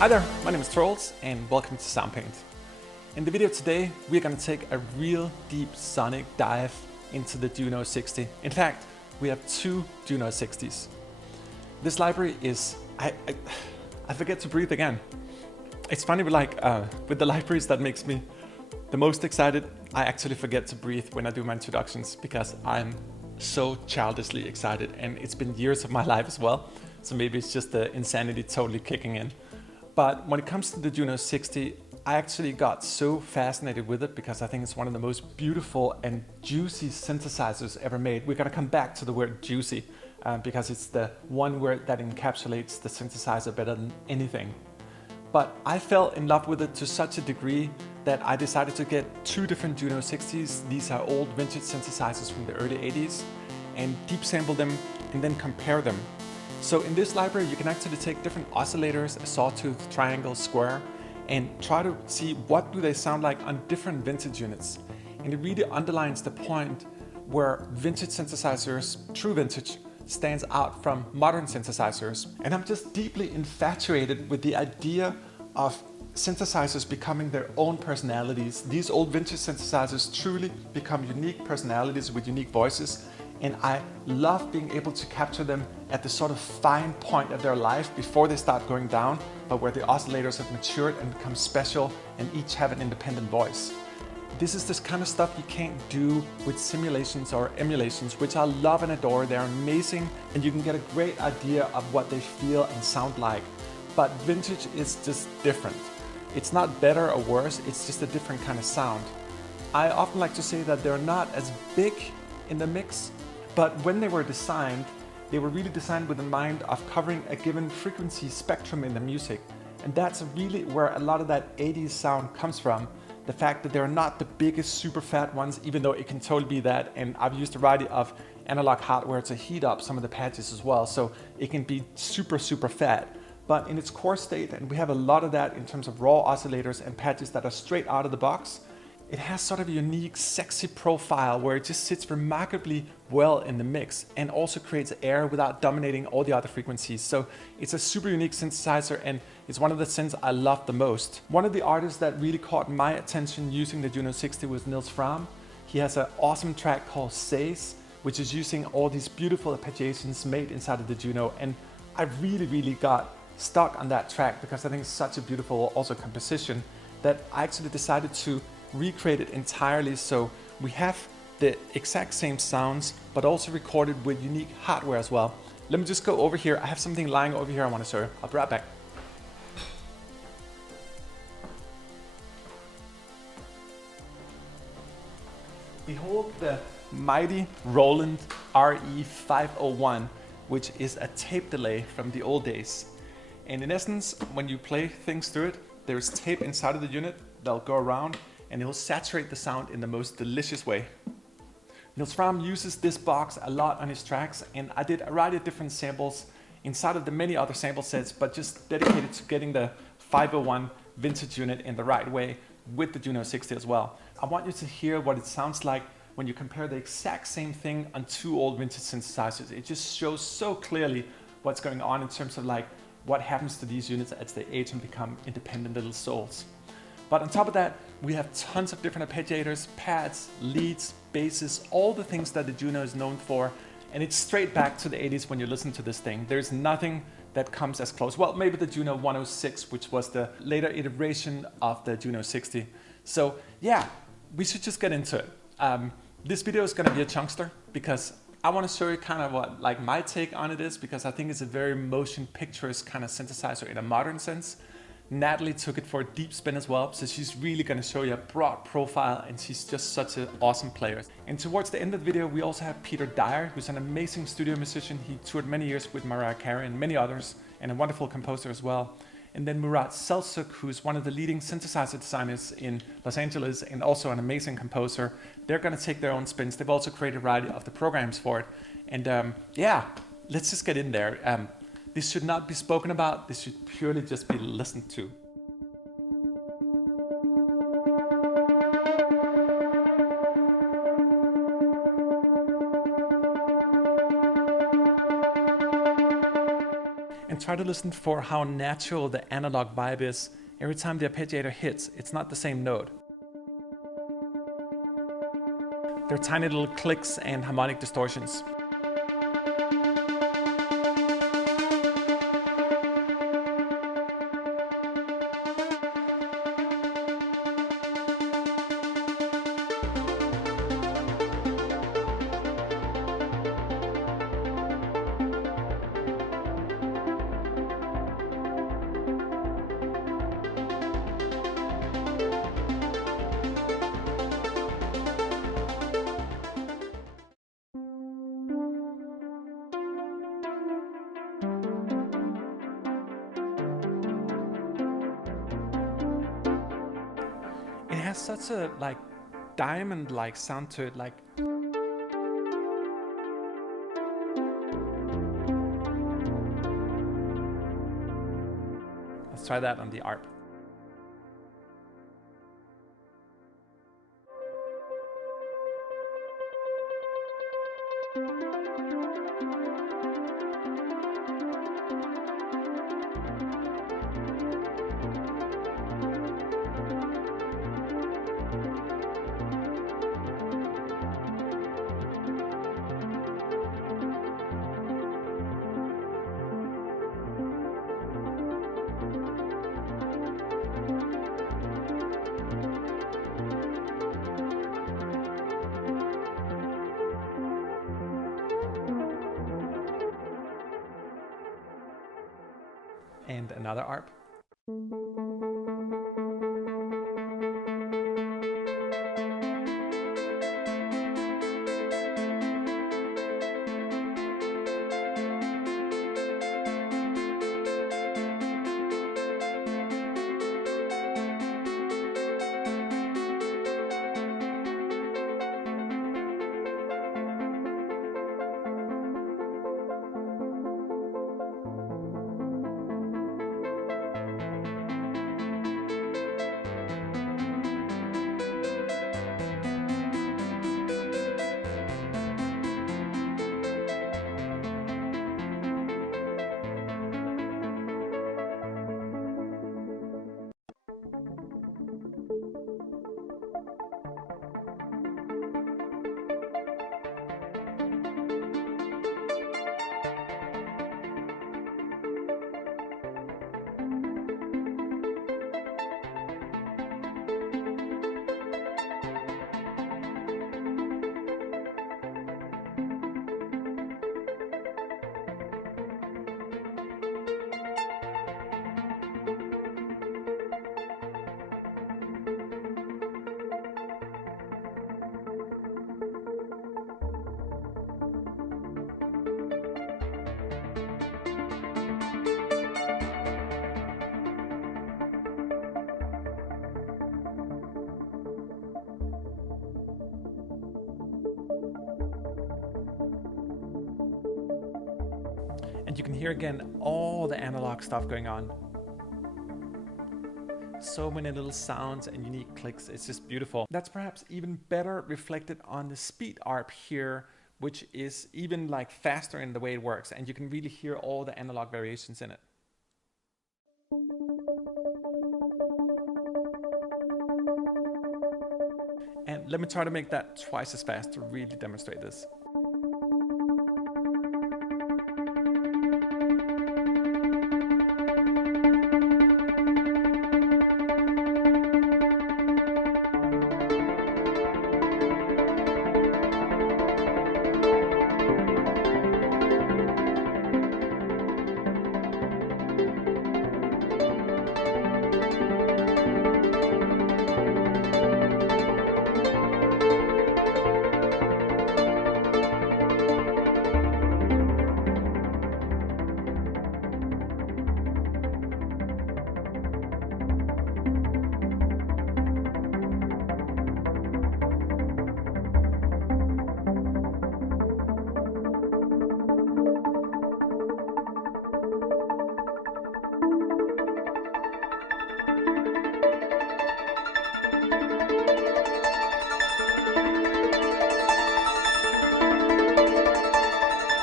Hi there, my name is Trolls and welcome to Soundpaint. In the video today, we're going to take a real deep sonic dive into the Juno 60. In fact, we have two Juno 60s. This library is... I forget to breathe again. It's funny with the libraries that makes me the most excited, I actually forget to breathe when I do my introductions because I'm so childishly excited and it's been years of my life as well. So maybe it's just the insanity totally kicking in. But when it comes to the Juno 60, I actually got so fascinated with it because I think it's one of the most beautiful and juicy synthesizers ever made. We're gonna come back to the word juicy because it's the one word that encapsulates the synthesizer better than anything. But I fell in love with it to such a degree that I decided to get two different Juno 60s. These are old vintage synthesizers from the early 80s and deep sample them and then compare them. So in this library, you can actually take different oscillators, a sawtooth, triangle, square, and try to see what do they sound like on different vintage units. And it really underlines the point where vintage synthesizers, true vintage, stands out from modern synthesizers. And I'm just deeply infatuated with the idea of synthesizers becoming their own personalities. These old vintage synthesizers truly become unique personalities with unique voices. And I love being able to capture them at the sort of fine point of their life before they start going down, but where the oscillators have matured and become special and each have an independent voice. This is this kind of stuff you can't do with simulations or emulations, which I love and adore. They're amazing and you can get a great idea of what they feel and sound like. But vintage is just different. It's not better or worse, it's just a different kind of sound. I often like to say that they're not as big in the mix, but when they were designed, they were really designed with the mind of covering a given frequency spectrum in the music. And that's really where a lot of that 80s sound comes from. The fact that they're not the biggest super fat ones, even though it can totally be that. And I've used a variety of analog hardware to heat up some of the patches as well. So it can be super, super fat. But in its core state, and we have a lot of that in terms of raw oscillators and patches that are straight out of the box, it has sort of a unique, sexy profile where it just sits remarkably well in the mix and also creates air without dominating all the other frequencies. So it's a super unique synthesizer and it's one of the synths I love the most. One of the artists that really caught my attention using the Juno 60 was Nils Frahm. He has an awesome track called Says, which is using all these beautiful arpeggiations made inside of the Juno. And I really got stuck on that track because I think it's such a beautiful also composition that I actually decided to recreate it entirely, so we have the exact same sounds but also recorded with unique hardware as well. Let me just go over here. I have something lying over here I want to show you. I'll be right back. Behold the mighty Roland RE501, which is a tape delay from the old days. And in essence, when you play things through it, there's tape inside of the unit that'll go around and it will saturate the sound in the most delicious way. Nils Frahm uses this box a lot on his tracks, and I did a variety of different samples inside of the many other sample sets, but just dedicated to getting the 501 vintage unit in the right way with the Juno 60 as well. I want you to hear what it sounds like when you compare the exact same thing on two old vintage synthesizers. It just shows so clearly what's going on in terms of like what happens to these units as they age and become independent little souls. But on top of that, we have tons of different arpeggiators, pads, leads, basses, all the things that the Juno is known for. And it's straight back to the 80s when you listen to this thing. There's nothing that comes as close. Well, maybe the Juno 106, which was the later iteration of the Juno 60. So yeah, we should just get into it. This video is gonna be a chunkster because I wanna show you kind of what like my take on it is, because I think it's a very motion pictures kind of synthesizer in a modern sense. Natalie took it for a deep spin as well, so she's really going to show you a broad profile and she's just such an awesome player. And towards the end of the video, we also have Peter Dyer, who's an amazing studio musician. He toured many years with Mariah Carey and many others, and a wonderful composer as well. And then Murat Selçuk, who's one of the leading synthesizer designers in Los Angeles and also an amazing composer. They're going to take their own spins. They've also created a variety of the programs for it. And yeah, let's just get in there. This should not be spoken about, this should purely just be listened to. And try to listen for how natural the analog vibe is. Every time the arpeggiator hits, it's not the same note. There are tiny little clicks and harmonic distortions. It has such a like diamond-like sound to it, like let's try that on the Arp. And another Arp. And you can hear again all the analog stuff going on. So many little sounds and unique clicks. It's just beautiful. That's perhaps even better reflected on the speed Arp here, which is even like faster in the way it works. And you can really hear all the analog variations in it. And let me try to make that twice as fast to really demonstrate this.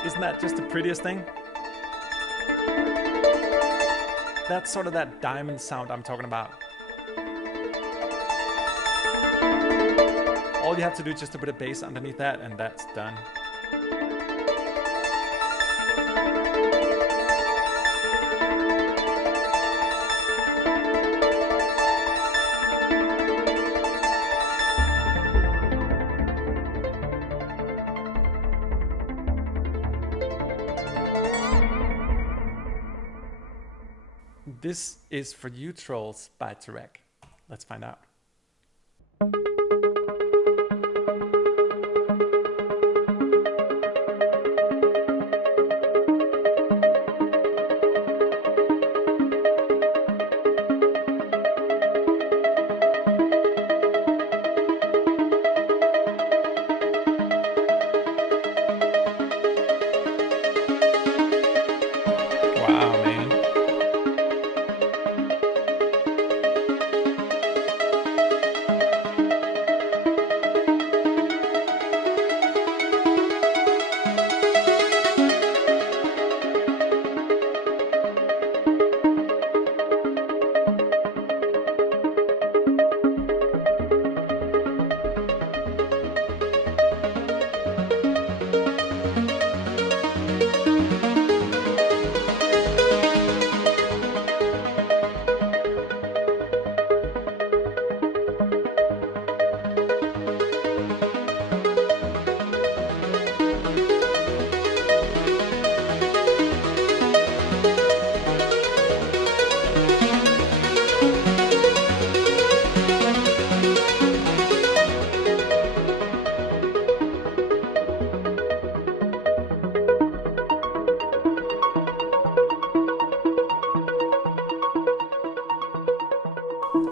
Isn't that just the prettiest thing? That's sort of that diamond sound I'm talking about. All you have to do is just to put a bass underneath that, and that's done. This is For You Trolls by Tarek. Let's find out. Wow, man.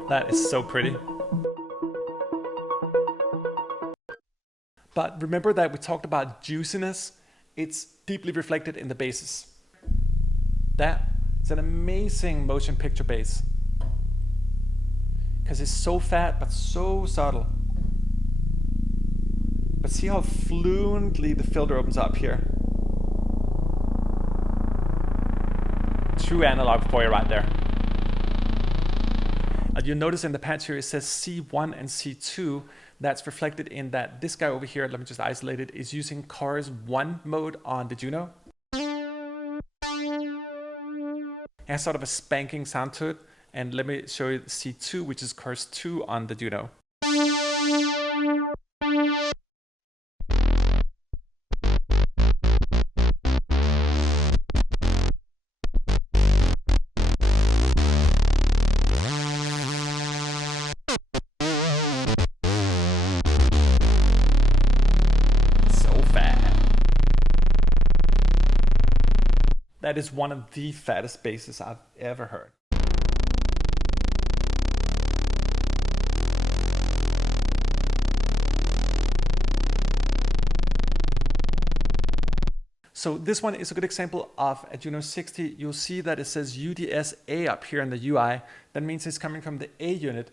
That is so pretty. But remember that we talked about juiciness? It's deeply reflected in the basses. That is an amazing motion picture bass. Because it's so fat, but so subtle. But see how fluently the filter opens up here. True analog for you right there. You'll notice in the patch here it says C1 and C2. That's reflected in that this guy over here, let me just isolate it, is using Chorus 1 mode on the Juno. It has sort of a spanking sound to it. And let me show you C2, which is Chorus 2 on the Juno. That is one of the fattest basses I've ever heard. So this one is a good example of a Juno 60. You'll see that it says UDS A up here in the UI. That means it's coming from the A unit.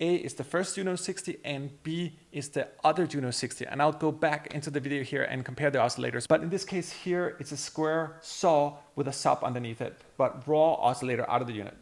A is the first Juno 60 and B is the other Juno 60. And I'll go back into the video here and compare the oscillators. But in this case here, it's a square saw with a sub underneath it, but raw oscillator out of the unit.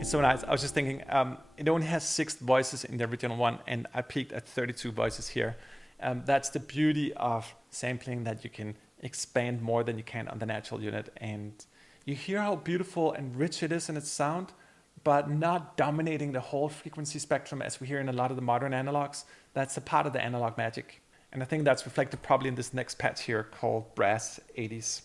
It's so nice. I was just thinking, it only has 6 voices in the original one, and I peaked at 32 voices here. That's the beauty of sampling, that you can expand more than you can on the natural unit. And you hear how beautiful and rich it is in its sound, but not dominating the whole frequency spectrum as we hear in a lot of the modern analogs. That's a part of the analog magic. And I think that's reflected probably in this next patch here called Brass 80s.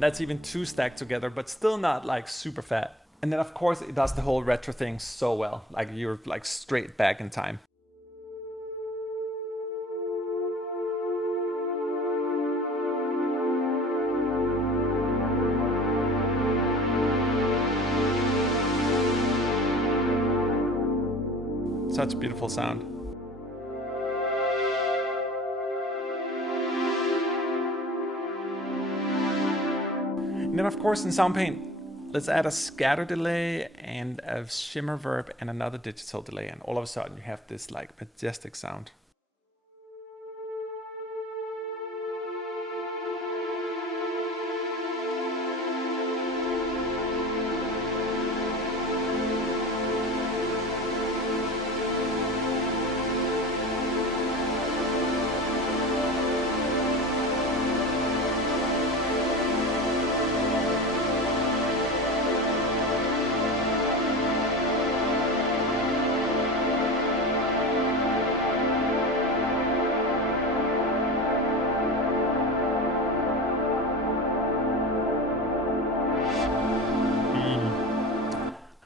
And that's even 2 stacked together, but still not like super fat. And then of course it does the whole retro thing so well, like you're like straight back in time. Such a beautiful sound. And then of course in Soundpaint, let's add a scatter delay and a shimmer verb and another digital delay, and all of a sudden you have this like majestic sound.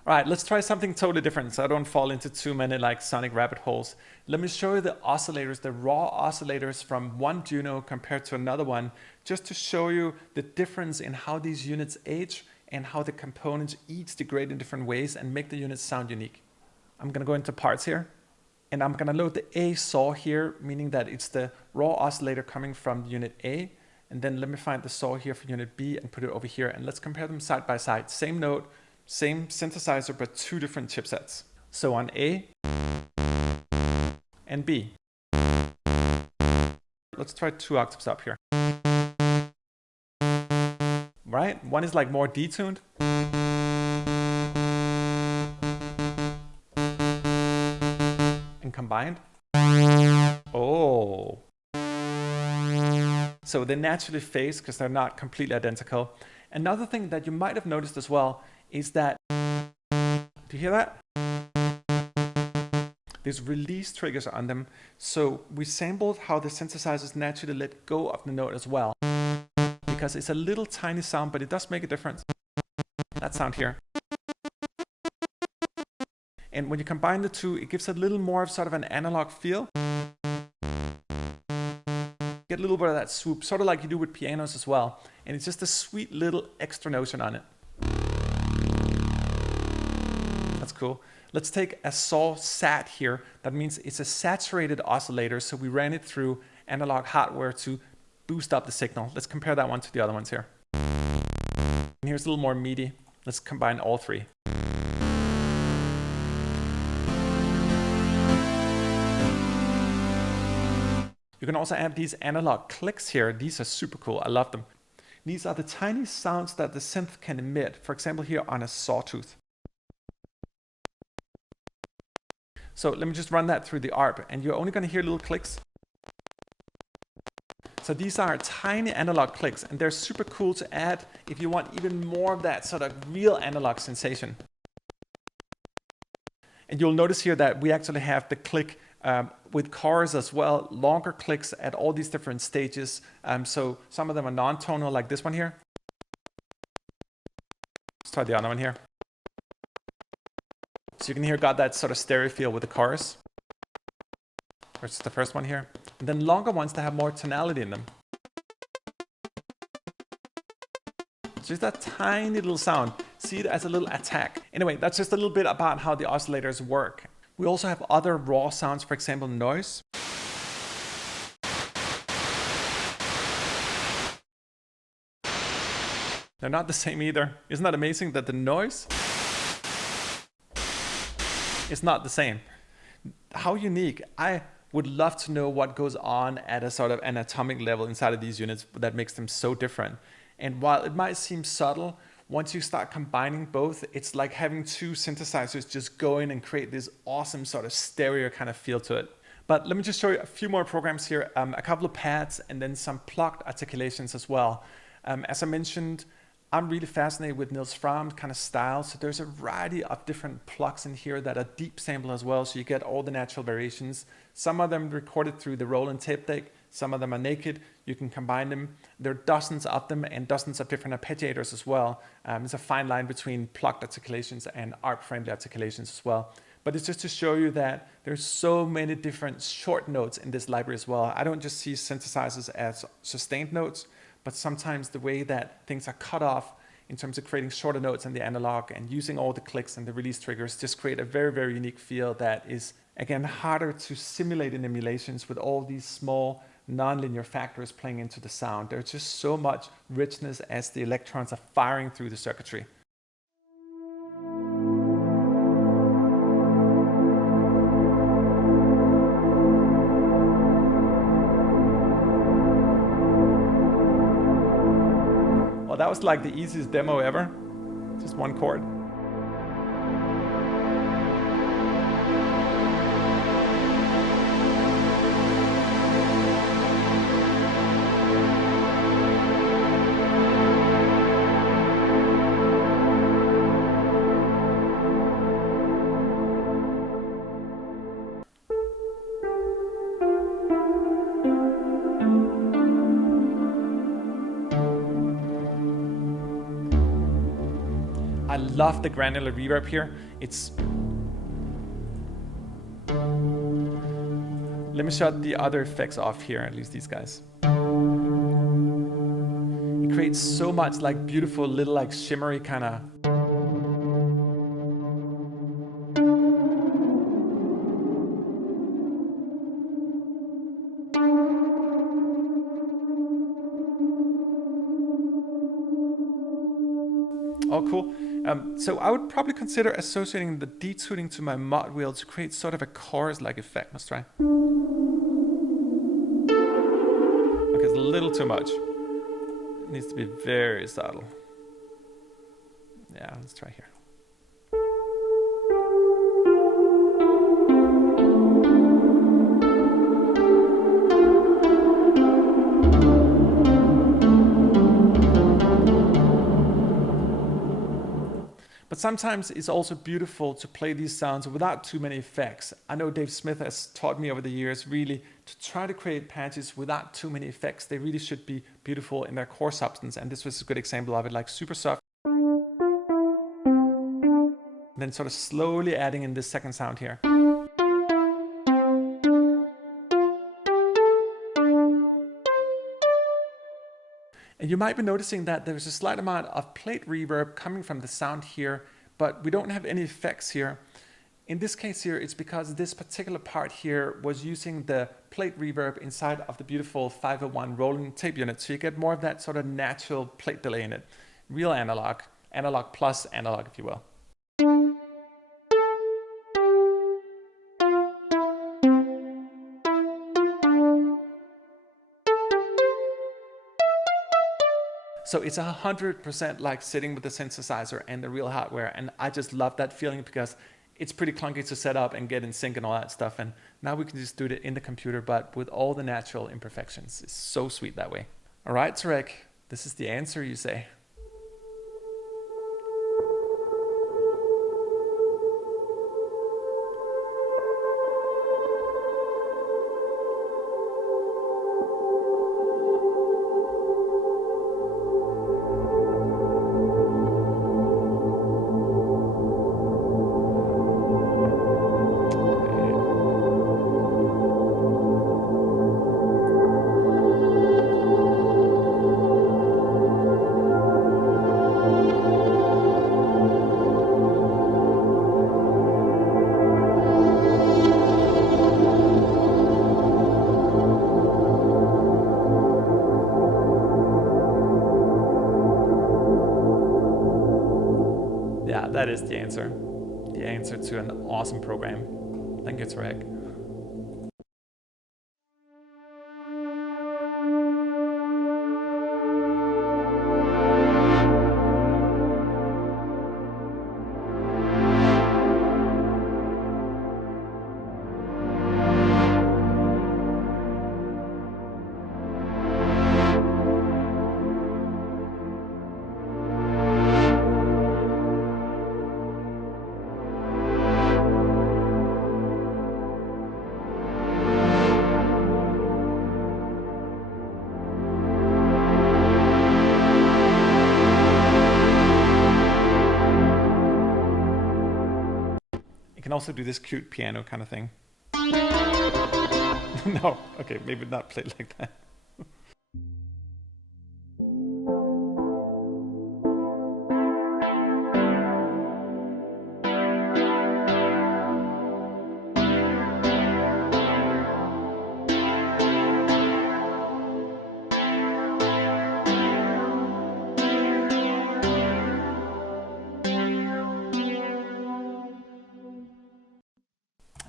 All right, let's try something totally different so I don't fall into too many like sonic rabbit holes. Let me show you the oscillators, the raw oscillators from one Juno compared to another one, just to show you the difference in how these units age and how the components each degrade in different ways and make the units sound unique. I'm gonna go into parts here, and I'm gonna load the A saw here, meaning that it's the raw oscillator coming from unit A. And then let me find the saw here for unit B and put it over here, and let's compare them side by side. Same note, same synthesizer, but 2 different chipsets. So on A and B. Let's try 2 octaves up here. Right? One is like more detuned. And combined. Oh. So they naturally phase because they're not completely identical. Another thing that you might have noticed as well is that, do you hear that? There's release triggers on them. So we sampled how the synthesizers naturally let go of the note as well. Because it's a little tiny sound, but it does make a difference. That sound here. And when you combine the two, it gives a little more of sort of an analog feel. Get a little bit of that swoop, sort of like you do with pianos as well. And it's just a sweet little extra notion on it. That's cool. Let's take a saw sat here. That means it's a saturated oscillator. So we ran it through analog hardware to boost up the signal. Let's compare that one to the other ones here. And here's a little more meaty. Let's combine all 3. You can also add these analog clicks here. These are super cool. I love them. These are the tiny sounds that the synth can emit. For example, here on a sawtooth. So let me just run that through the Arp, and you're only going to hear little clicks. So these are tiny analog clicks, and they're super cool to add if you want even more of that sort of real analog sensation. And you'll notice here that we actually have the click with chorus as well, longer clicks at all these different stages. So some of them are non-tonal, like this one here. Let's try the other one here. So you can hear got that sort of stereo feel with the chorus. Versus the first one here. And then longer ones that have more tonality in them. It's just that tiny little sound. See it as a little attack. Anyway, that's just a little bit about how the oscillators work. We also have other raw sounds, for example, noise. They're not the same either. Isn't that amazing that the noise is not the same? How unique. I would love to know what goes on at a sort of an atomic level inside of these units that makes them so different. And while it might seem subtle, once you start combining both, it's like having 2 synthesizers just go in and create this awesome sort of stereo kind of feel to it. But let me just show you a few more programs here, a couple of pads, and then some plucked articulations as well. As I mentioned, I'm really fascinated with Nils Frahm kind of style. So there's a variety of different plucks in here that are deep sample as well. So you get all the natural variations. Some of them recorded through the Roland tape deck, some of them are naked. You can combine them. There are dozens of them and dozens of different arpeggiators as well. There's a fine line between plucked articulations and ARP-friendly articulations as well. But it's just to show you that there's so many different short notes in this library as well. I don't just see synthesizers as sustained notes, but sometimes the way that things are cut off in terms of creating shorter notes in the analog and using all the clicks and the release triggers just create a very, very unique feel that is, again, harder to simulate in emulations with all these small nonlinear factors playing into the sound. There's just so much richness as the electrons are firing through the circuitry. Well, that was like the easiest demo ever. Just one chord. I love the granular reverb here. Let me shut the other effects off here, at least these guys. It creates so much like beautiful little like shimmery kind of. Oh, cool. So I would probably consider associating the detuning to my mod wheel to create sort of a chorus-like effect. Let's try. Okay, it's a little too much. It needs to be very subtle. Yeah, let's try here. But sometimes it's also beautiful to play these sounds without too many effects. I know Dave Smith has taught me over the years really to try to create patches without too many effects. They really should be beautiful in their core substance, and this was a good example of it, like super soft. Then sort of slowly adding in this second sound here. And you might be noticing that there's a slight amount of plate reverb coming from the sound here, but we don't have any effects here. In this case here, it's because this particular part here was using the plate reverb inside of the beautiful 501 Roland tape unit. So you get more of that sort of natural plate delay in it. Real analog, analog plus analog, if you will. So it's 100% like sitting with the synthesizer and the real hardware. And I just love that feeling because it's pretty clunky to set up and get in sync and all that stuff. And now we can just do it in the computer, but with all the natural imperfections. It's so sweet that way. All right, Tarek, this is the answer, you say. Yeah, that is the answer. The answer to an awesome program. Thank you, Tarek. also do this cute piano kind of thing. No, okay, maybe not play like that.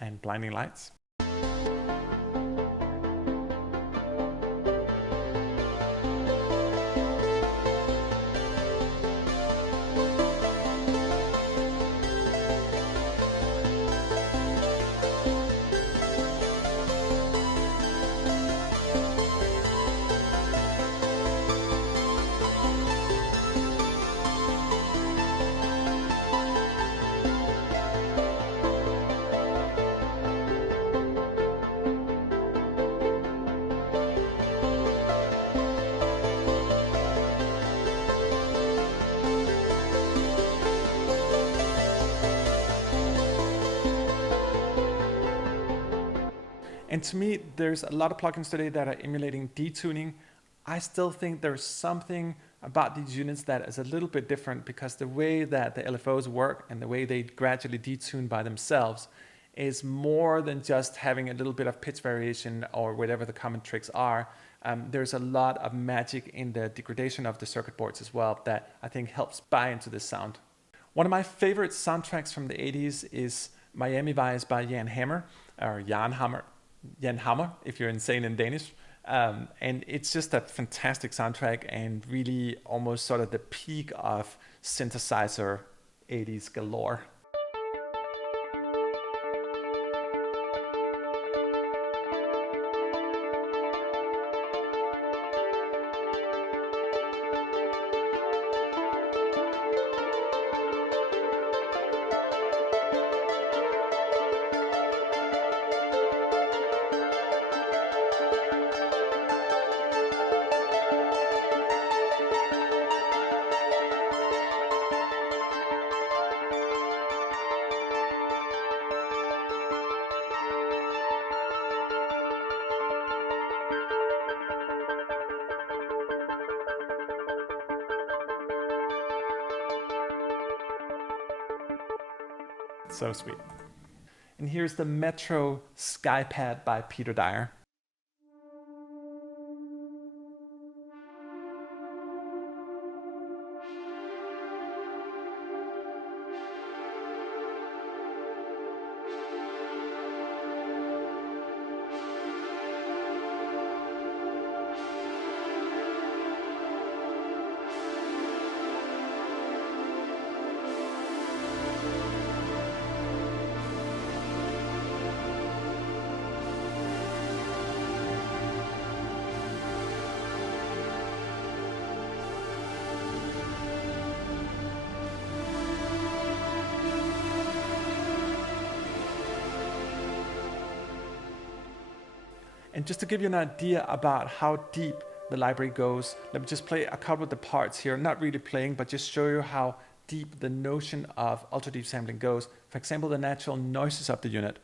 And blinding lights. And to me, there's a lot of plugins today that are emulating detuning. I still think there's something about these units that is a little bit different, because the way that the LFOs work and the way they gradually detune by themselves is more than just having a little bit of pitch variation or whatever the common tricks are. There's a lot of magic in the degradation of the circuit boards as well that I think helps buy into this sound. One of my favorite soundtracks from the 80s is Miami Vice by Jan Hammer, or Jan Hammer, if you're insane in Danish. And it's just a fantastic soundtrack and really almost sort of the peak of synthesizer 80s galore. So sweet. And here's the Metro Skypad by Peter Dyer. And just to give you an idea about how deep the library goes, let me just play a couple of the parts here, not really playing, but just show you how deep the notion of ultra deep sampling goes. For example, the natural noises of the unit.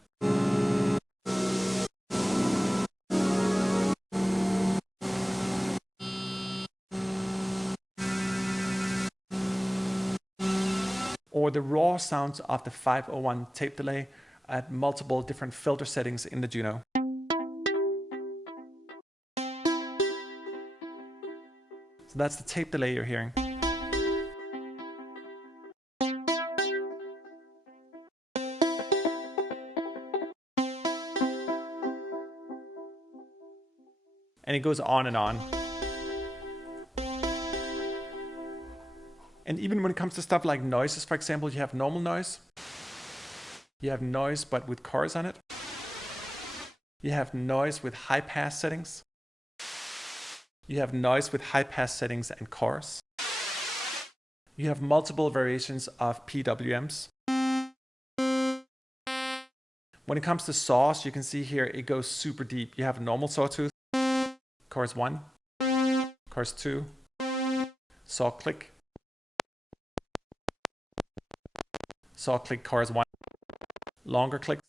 Or the raw sounds of the 501 tape delay at multiple different filter settings in the Juno. So that's the tape delay you're hearing. And it goes on and on. And even when it comes to stuff like noises, for example, you have normal noise. You have noise but with chorus on it. You have noise with high pass settings. You have noise with high pass settings and chorus. You have multiple variations of PWMs. When it comes to saws, you can see here it goes super deep. You have normal sawtooth, chorus 1, chorus 2, saw click, chorus 1, longer clicks.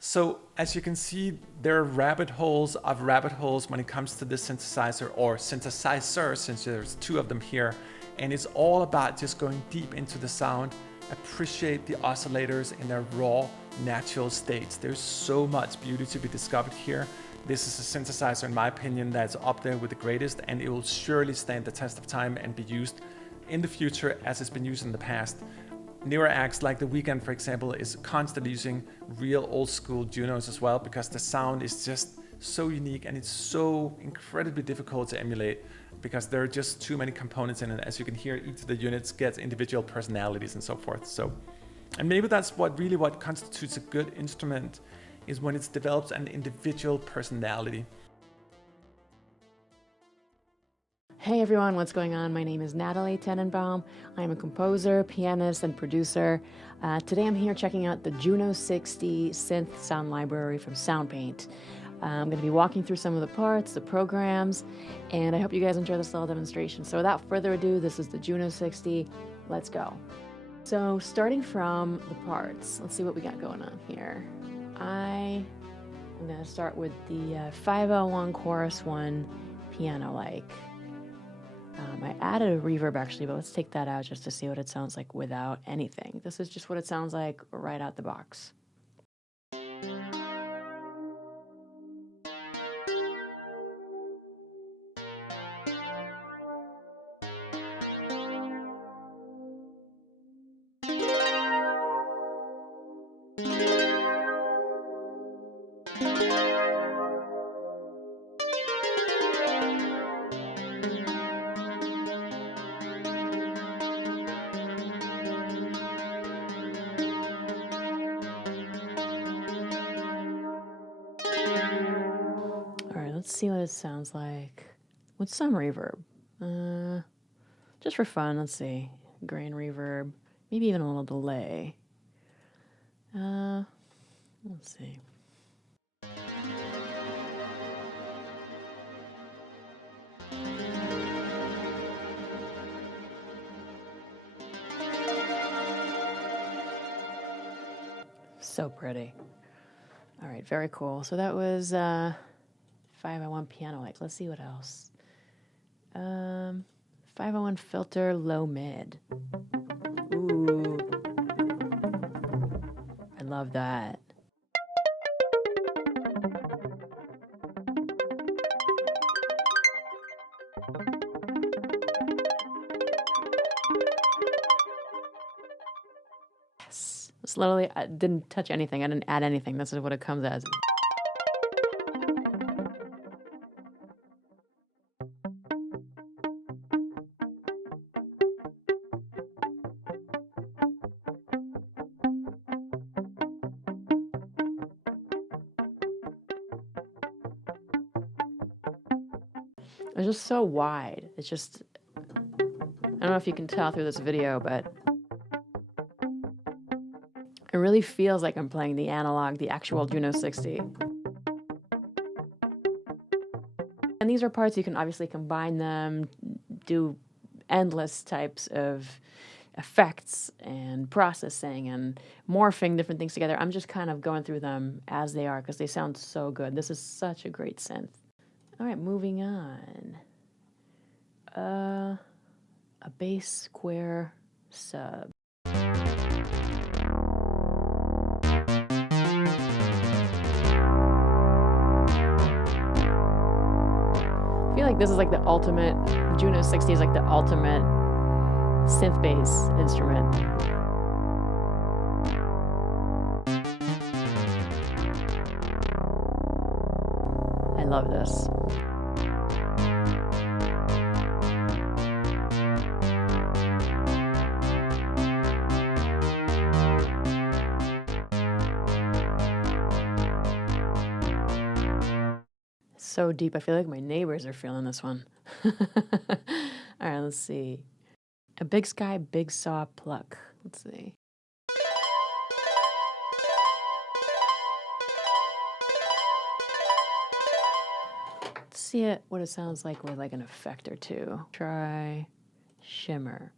So as you can see, there are rabbit holes of rabbit holes when it comes to this synthesizer, or synthesizer, since there's two of them here. And it's all about just going deep into the sound, appreciate the oscillators in their raw, natural states. There's so much beauty to be discovered here. This is a synthesizer, in my opinion, that's up there with the greatest, and it will surely stand the test of time and be used in the future as it's been used in the past. Newer acts like the Weeknd, for example, is constantly using real old school Junos as well, because the sound is just so unique and it's so incredibly difficult to emulate because there are just too many components in it. As you can hear, each of the units gets individual personalities and so forth. So, and maybe that's what constitutes a good instrument, is when it develops an individual personality. Hey everyone, what's going on? My name is Natalie Tenenbaum. I'm a composer, pianist, and producer. Today I'm here checking out the Juno 60 synth sound library from Soundpaint. I'm going to be walking through some of the parts, the programs, and I hope you guys enjoy this little demonstration. So without further ado, this is the Juno 60. Let's go. So starting from the parts, let's see what we got going on here. I'm going to start with the 501 chorus 1 piano-like. I added a reverb actually, but let's take that out just to see what it sounds like without anything. This is just what it sounds like right out the box. Let's see what it sounds like with some reverb. Just for fun, let's see. Grain reverb, maybe even a little delay. Let's see. So pretty. All right, very cool. So that was 501 piano like. Let's see what else. 501 filter low mid. Ooh. I love that. Yes. It's literally, I didn't touch anything. I didn't add anything. This is what it comes as. It's just so wide. It's just, I don't know if you can tell through this video, but it really feels like I'm playing the analog, the actual Juno 60. And these are parts you can obviously combine them, do endless types of effects and processing and morphing different things together. I'm just kind of going through them as they are because they sound so good. This is such a great synth. All right, moving on. A bass square sub. I feel like this is like the ultimate, Juno 60 is like the ultimate synth bass instrument. I love this. So deep. I feel like my neighbors are feeling this one. All right, let's see. A Big Sky, Big Saw Pluck. Let's see. Let's see what it sounds like with like an effect or two. Try shimmer.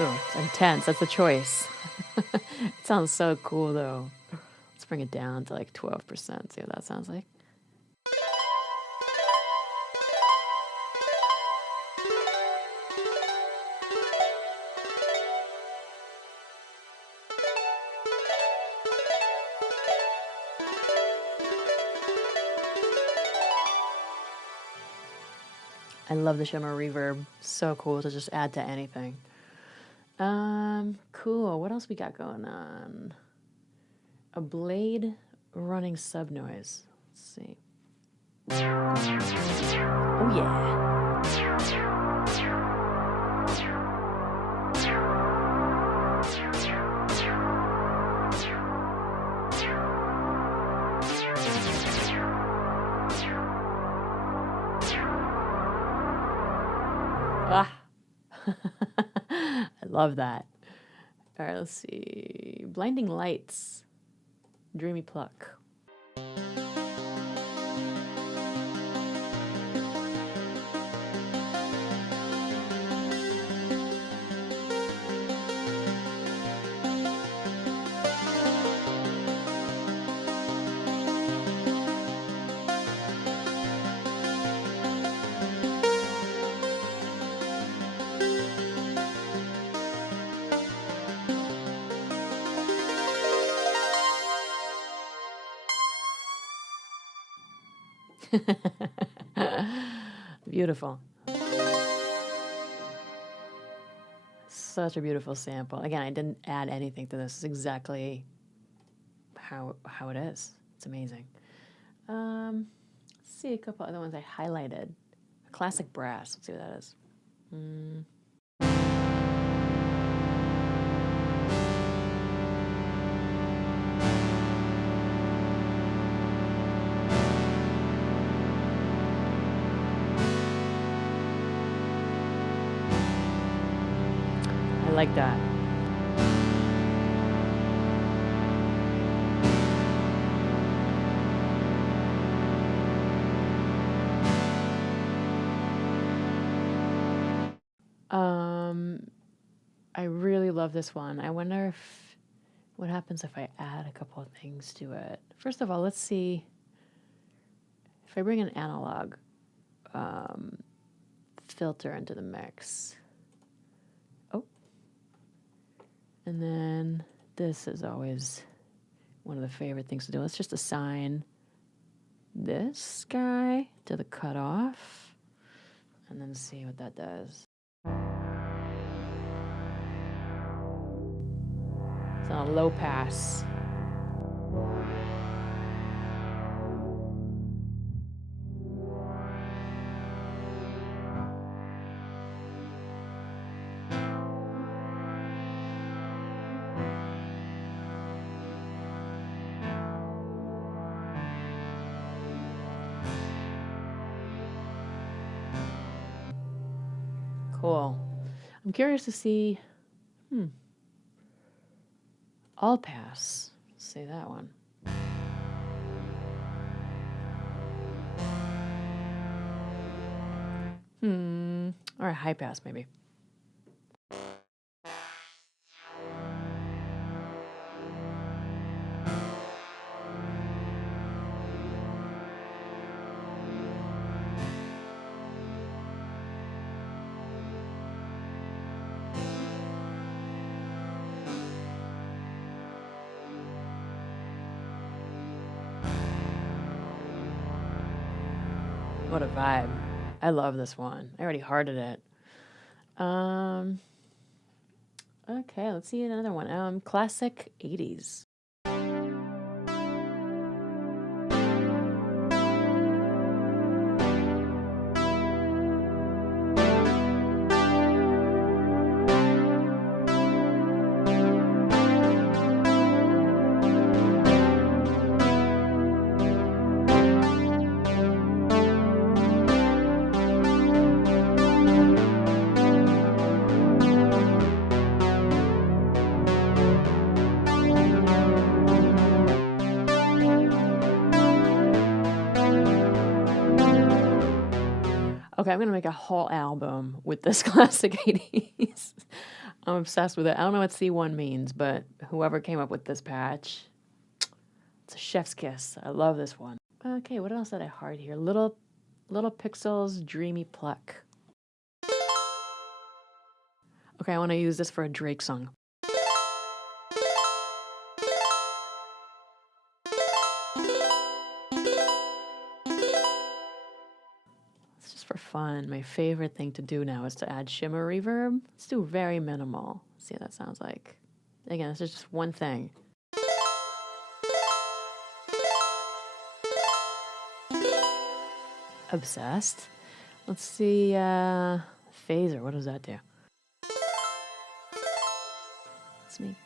Oh, it's intense. That's the choice. It sounds so cool, though. Let's bring it down to like 12%. See what that sounds like. I love the shimmer reverb. So cool to just add to anything. Cool. What else we got going on? A blade running sub noise. Let's see. Oh yeah. Ah. I love that. All right, let's see. Blinding Lights. Dreamy Pluck. Beautiful. Such a beautiful sample. Again, I didn't add anything to this. It's exactly how it is. It's amazing. Let's see a couple other ones I highlighted. Classic brass. Let's see what that is. I like that. I really love this one. I wonder what happens if I add a couple of things to it. First of all, let's see if I bring an analog filter into the mix. Oh. And then this is always one of the favorite things to do. Let's just assign this guy to the cutoff and then see what that does. It's on a low pass. Cool. I'm curious to see, all pass. Let's see that one. Or a high pass maybe. What a vibe. I love this one. I already hearted it. Okay, let's see another one. Classic 80s. Okay, I'm going to make a whole album with this classic 80s. I'm obsessed with it. I don't know what C1 means, but whoever came up with this patch, it's a chef's kiss. I love this one. Okay, what else did I hard here? Little Pixels Dreamy Pluck. Okay, I want to use this for a Drake song. It's just for fun. My favorite thing to do now is to add shimmer reverb. Let's do very minimal. See what that sounds like. Again, this is just one thing. Obsessed. Let's see, phaser, what does that do? Let's make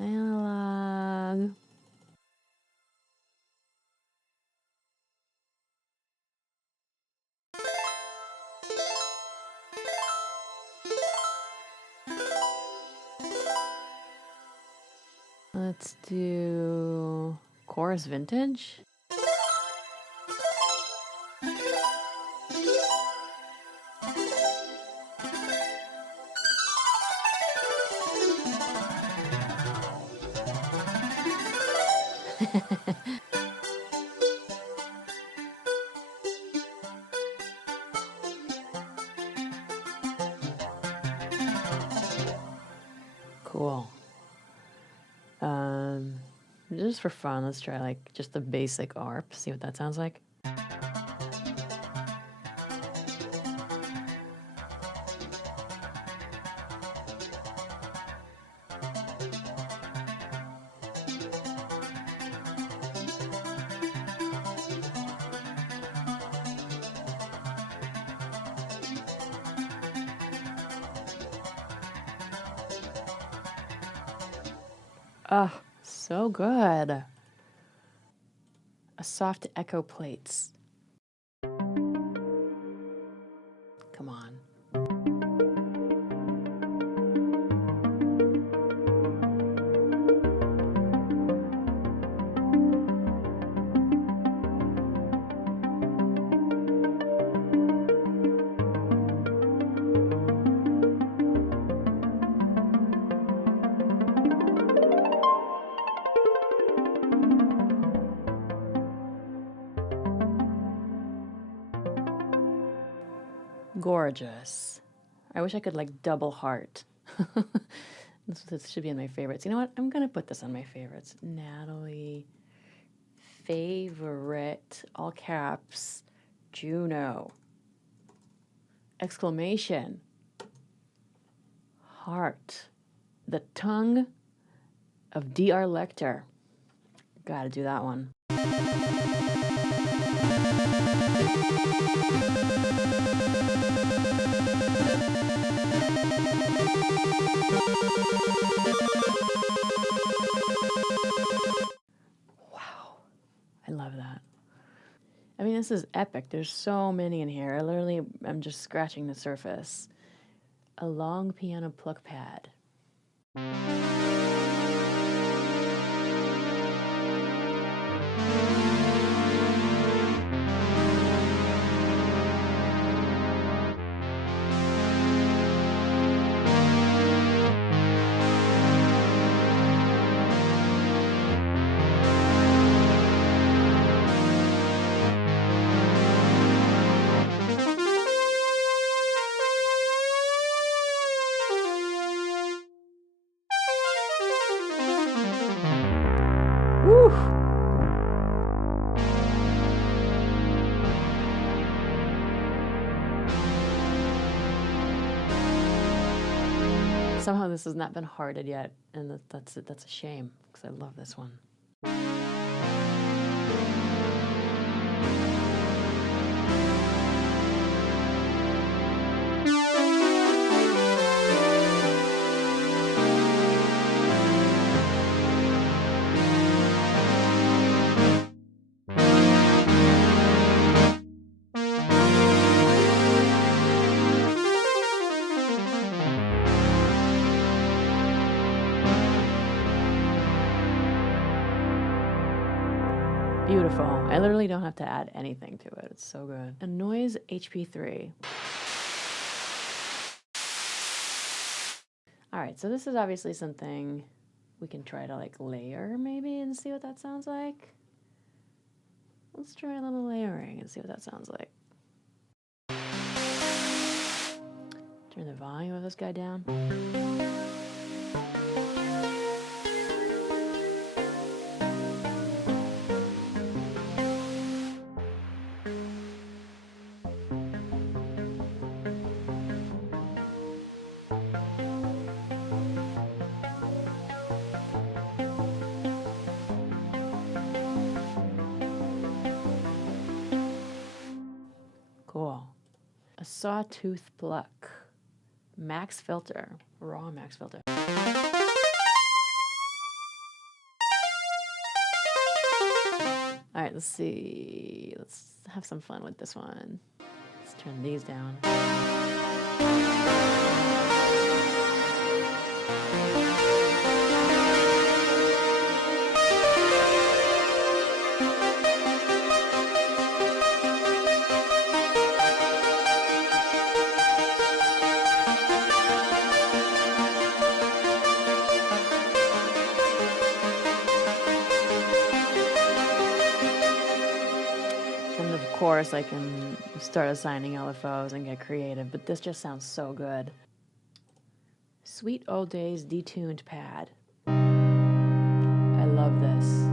analog. Let's do chorus vintage. Cool. Just for fun, let's try like just the basic Arp, see what that sounds like. Oh, so good. A soft echo plates. Come on. Gorgeous. I wish I could like double heart. This should be in my favorites. You know what? I'm gonna put this on my favorites. Natalie, favorite, all caps, Juno, exclamation, heart, the tongue of D.R. Lecter. Gotta do that one. Wow, I love that. I mean, this is epic. There's so many in here. I'm just scratching the surface. A long piano pluck pad. Woo! Somehow this has not been hearted yet, and that's a shame, because I love this one. Beautiful. I literally don't have to add anything to it. It's so good. A noise HP3. All right, so this is obviously something we can try to like layer maybe and see what that sounds like. Let's try a little layering and see what that sounds like. Turn the volume of this guy down. Cool. A sawtooth pluck. Max filter. Raw max filter. All right, let's see. Let's have some fun with this one. Let's turn these down. And of course, I can start assigning LFOs and get creative, but this just sounds so good. Sweet Old Days detuned pad. I love this.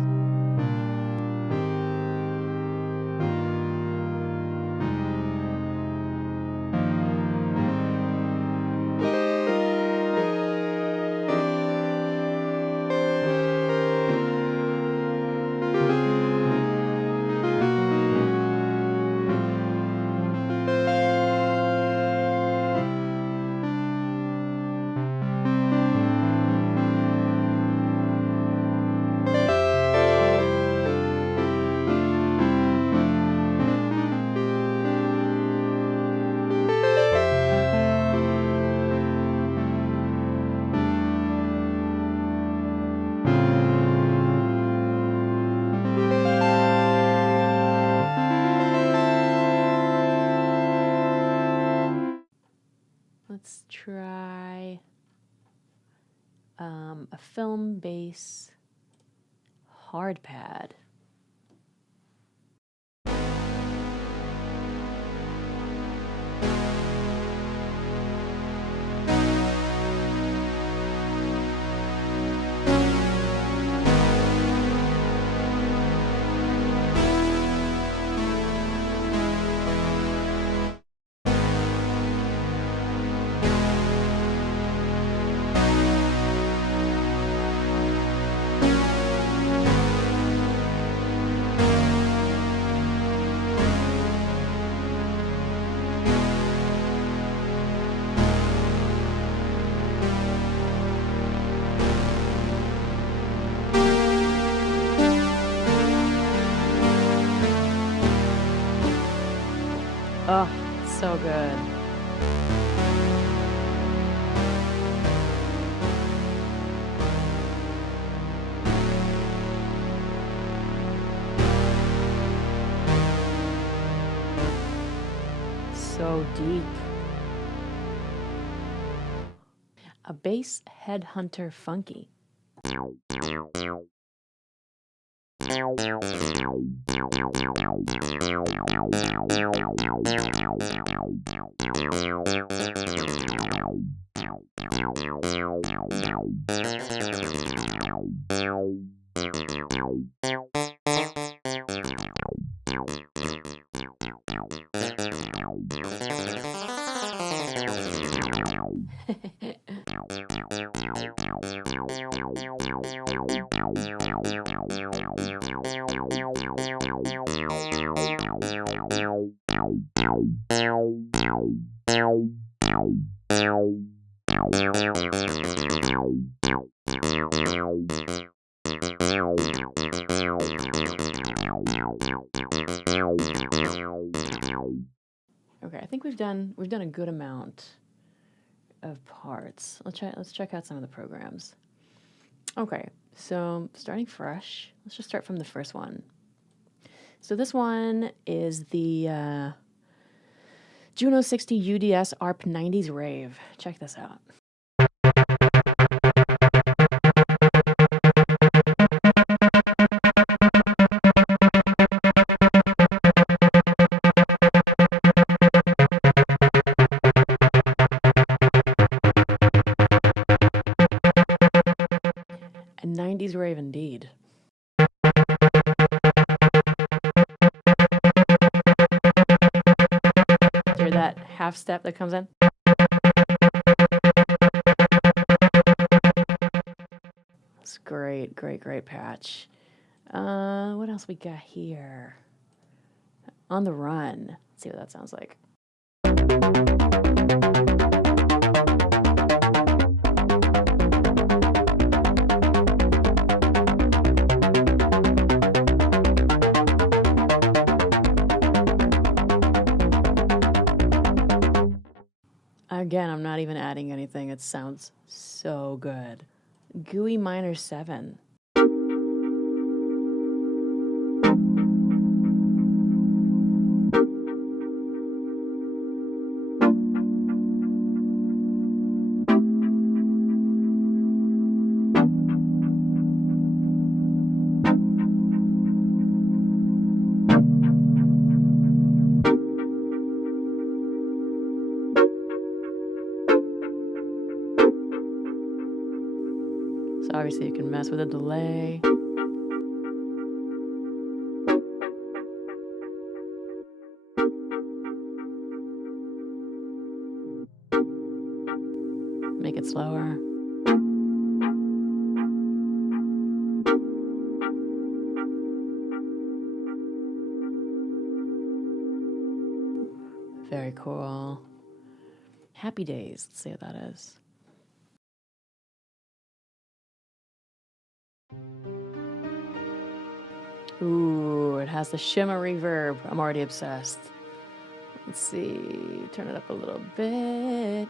Let's try a film bass hard pad. Oh, so good. So deep. A bass headhunter funky. Okay, I think we've done a good amount of parts. Let's check out some of the programs. Okay, so starting fresh, let's just start from the first one. So this one is the Juno 60 UDS Arp 90s Rave. Check this out. indeed. Hear that half step that comes in? It's great, great, great patch. What else we got here? On the Run. Let's see what that sounds like. Again, I'm not even adding anything. It sounds so good. Gooey minor 7. So obviously you can mess with a delay. Make it slower. Very cool. Happy Days. Let's see what that is. Ooh, it has the shimmer reverb. I'm already obsessed. Let's see. Turn it up a little bit.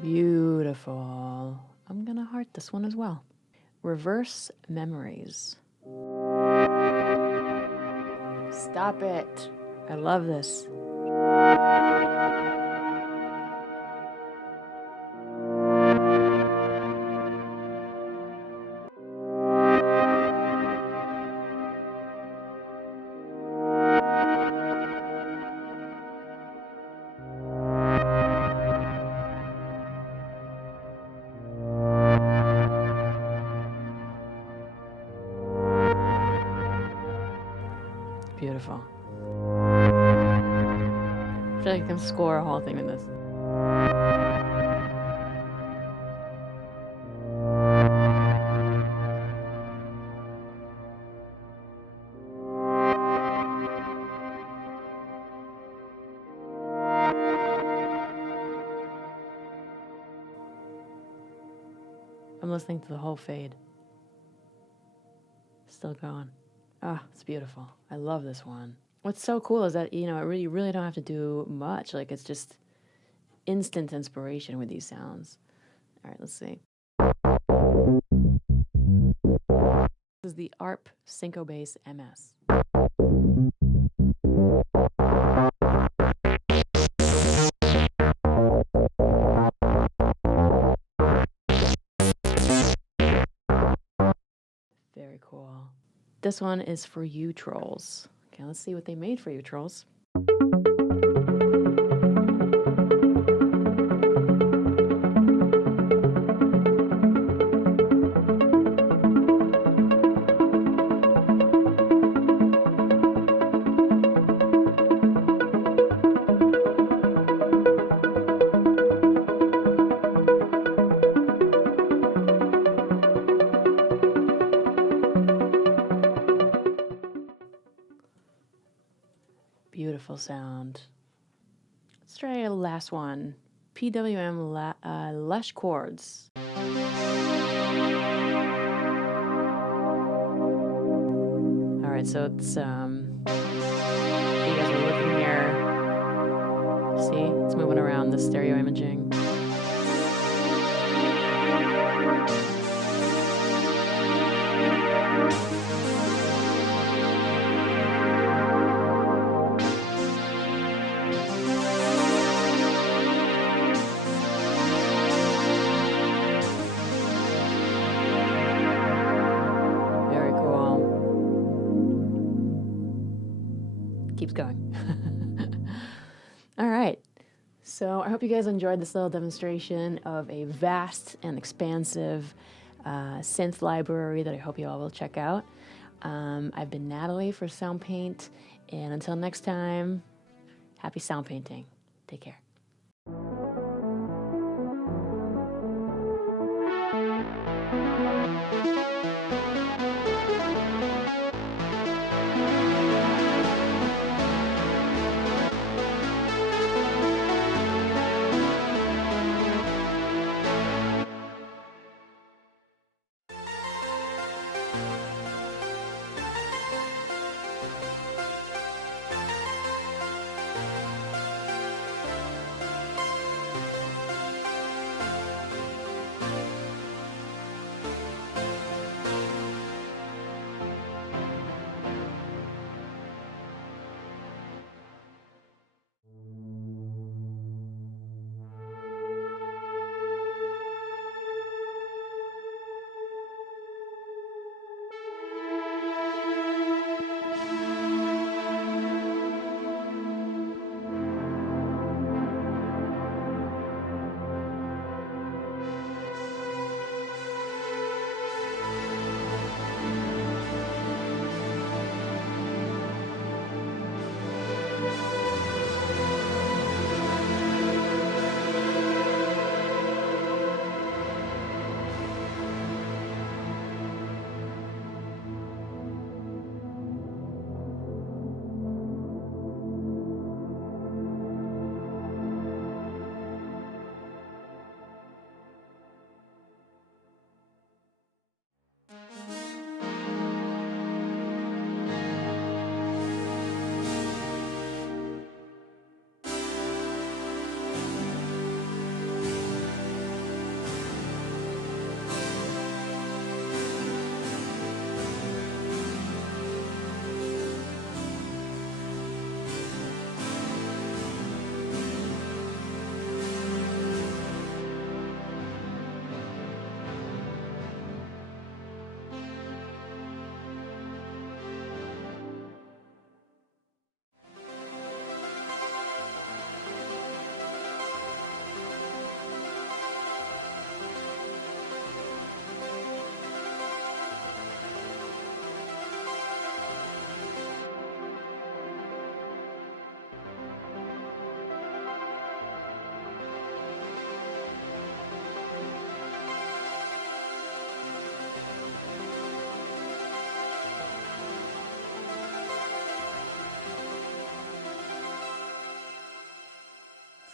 Beautiful. I'm gonna heart this one as well. Reverse Memories. Stop it. I love this. Beautiful. I feel like I can score a whole thing with this. I'm listening to the whole fade. Still going. Ah, it's beautiful. I love this one. What's so cool is that, you know, you really don't have to do much. Like, it's just instant inspiration with these sounds. All right, let's see. This is the Arp Syncobass MS. Very cool. This one is for you trolls. Okay, let's see what they made for you trolls. wonderful sound. Let's try a last one. PWM Lush chords. All right, so it's you guys are looking here. See, it's moving around the stereo imaging. Very cool. Keeps going. All right. So I hope you guys enjoyed this little demonstration of a vast and expansive synth library that I hope you all will check out. I've been Natalie for Soundpaint, and until next time, happy sound painting. Take care.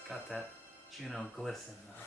Got that Juno glisten though.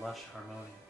Lush harmonium.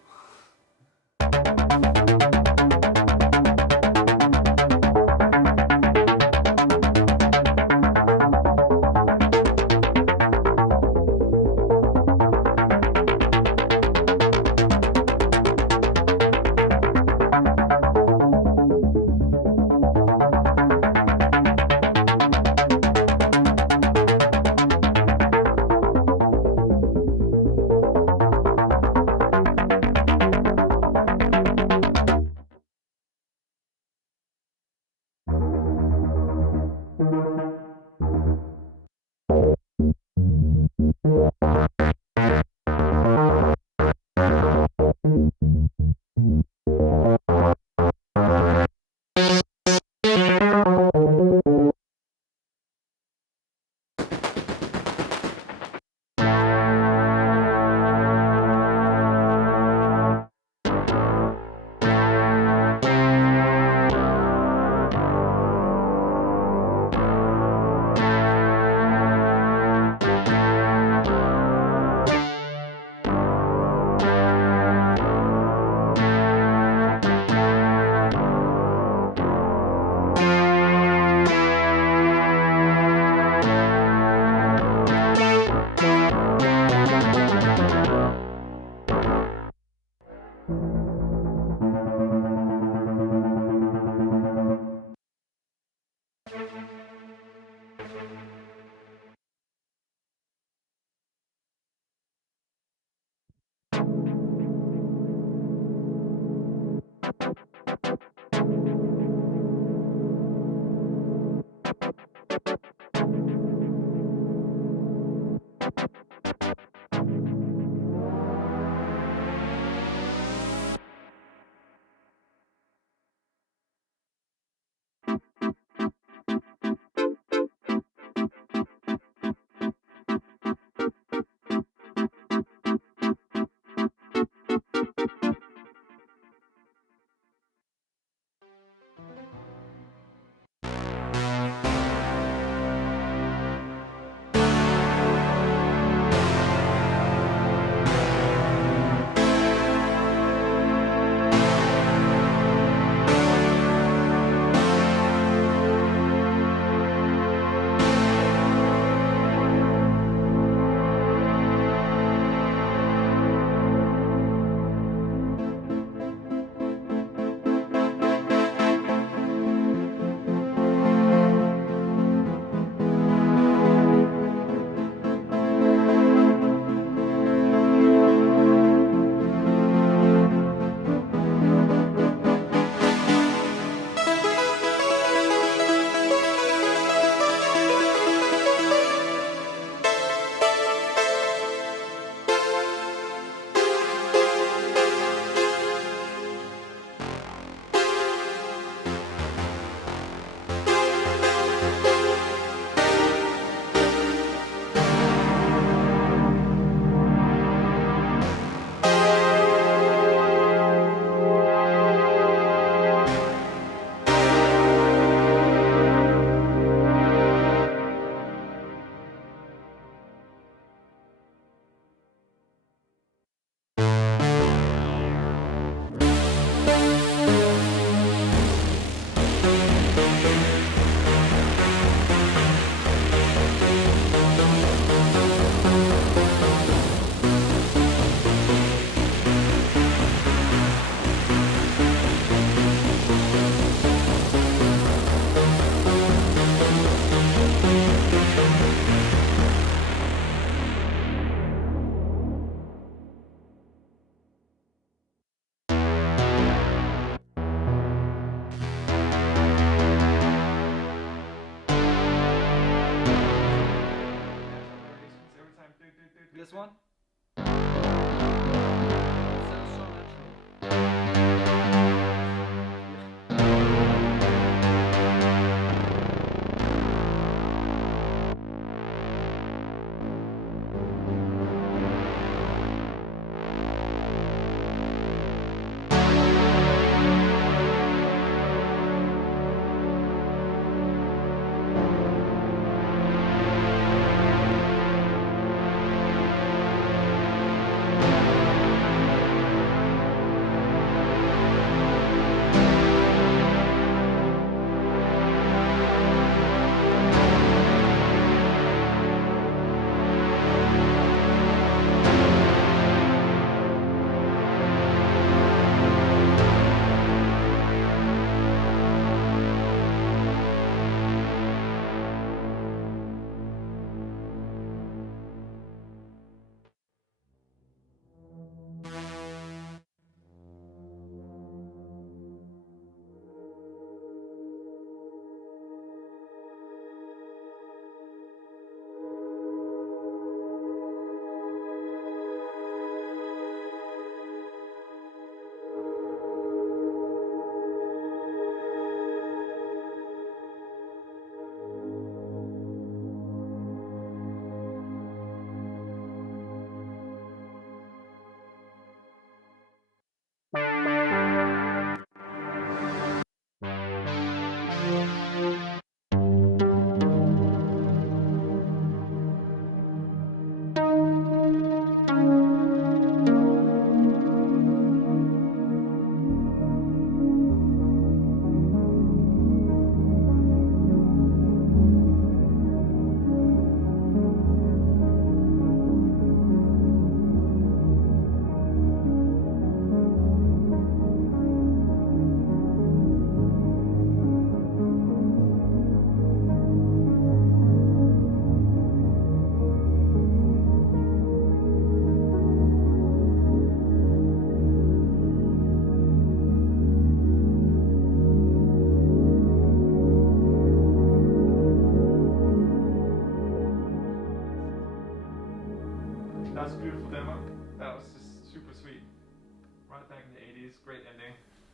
This one? It sounds so natural.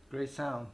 Great sound.